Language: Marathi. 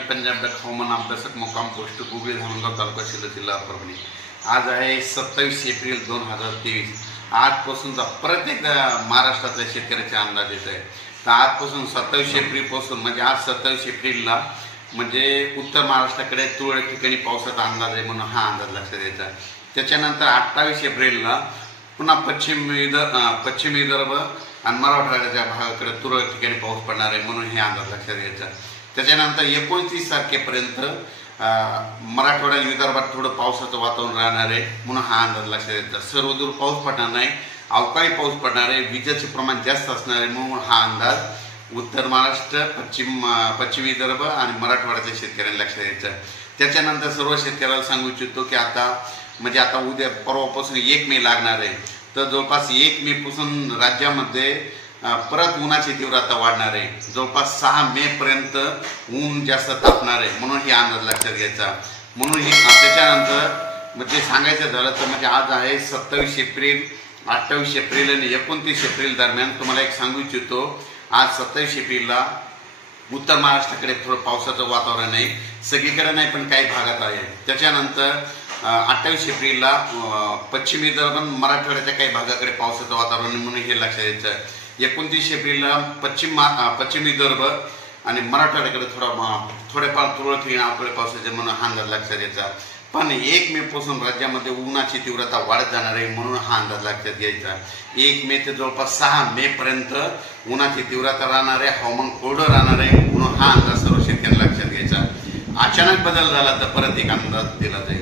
पंजाब हवामान अभ्यासक मुक्काम पोस्ट गुगळी धामणगाव तालुका शिल्लक जिल्हा परभणी। आज आहे 27 एप्रिल 2023। आजपासूनचा प्रत्येक महाराष्ट्रातल्या शेतकऱ्याचा अंदाज येत आहे। तर आजपासून 27 एप्रिल पासून म्हणजे आज 27 एप्रिलला म्हणजे उत्तर महाराष्ट्राकडे तुरळक ठिकाणी पावसाचा अंदाज आहे म्हणून हा अंदाज लक्षात द्यायचा। त्याच्यानंतर 28 एप्रिलला पुन्हा पश्चिम विदर्भ आणि मराठवाड्याच्या भागाकडे तुरळक ठिकाणी पाऊस पडणार आहे म्हणून हे अंदाज लक्षात घ्यायचा। त्याच्यानंतर 29 तारखेपर्यंत मराठवाडा विदर्भात थोडं पावसाचं वातावरण राहणार आहे म्हणून हा अंदाज लक्षात घ्यायचा। सर्वदूर पाऊस पडणार नाही, अवकाळी पाऊस पडणार आहे, विजेचे प्रमाण जास्त असणार आहे म्हणून हा अंदाज उत्तर महाराष्ट्र, पश्चिम विदर्भ आणि मराठवाड्याच्या शेतकऱ्यांना लक्षात द्यायचा। त्याच्यानंतर सर्व शेतकऱ्याला सांगू इच्छितो की आता उद्या परवापासून 1 मे लागणार आहे। तर जवळपास 1 मे पासून राज्यामध्ये परत उन्हाची तीव्रता वाढणार आहे। जवळपास 6 मे पर्यंत ऊन जास्त तापणार आहे म्हणून ही अंदाज लक्षात घ्यायचा। म्हणून त्याच्यानंतर म्हणजे सांगायचं झालं तर म्हणजे आज आहे 27 एप्रिल, 28 एप्रिल आणि 29 एप्रिल दरम्यान तुम्हाला एक सांगू इच्छितो। आज 27 एप्रिलला उत्तर महाराष्ट्राकडे थोडं पावसाचं वातावरण आहे, सगळीकडे नाही पण काही भागात आहे। त्याच्यानंतर 28 एप्रिलला पश्चिम विदर्भ आणि मराठवाड्याच्या काही भागाकडे पावसाचं वातावरण म्हणून हे लक्षात द्यायचं। 29 एप्रिलला पश्चिम विदर्भ आणि मराठवाड्याकडे थोडेफार तुरळक ठिकाणी अवकाळी पावसाचे म्हणून हा अंदाज लक्षात द्यायचा। पण 1 मे पासून राज्यामध्ये उन्हाची तीव्रता वाढत जाणार आहे म्हणून हा अंदाज लक्षात घ्यायचा। 1 मे ते जवळपास 6 मे पर्यंत उन्हाची तीव्रता राहणार आहे, हवामान कोरडं राहणार आहे म्हणून हा अंदाज सर्व शेतकऱ्यांना लक्षात घ्यायचा। अचानक बदल झाला तर परत एक अंदाज दिला जाईल।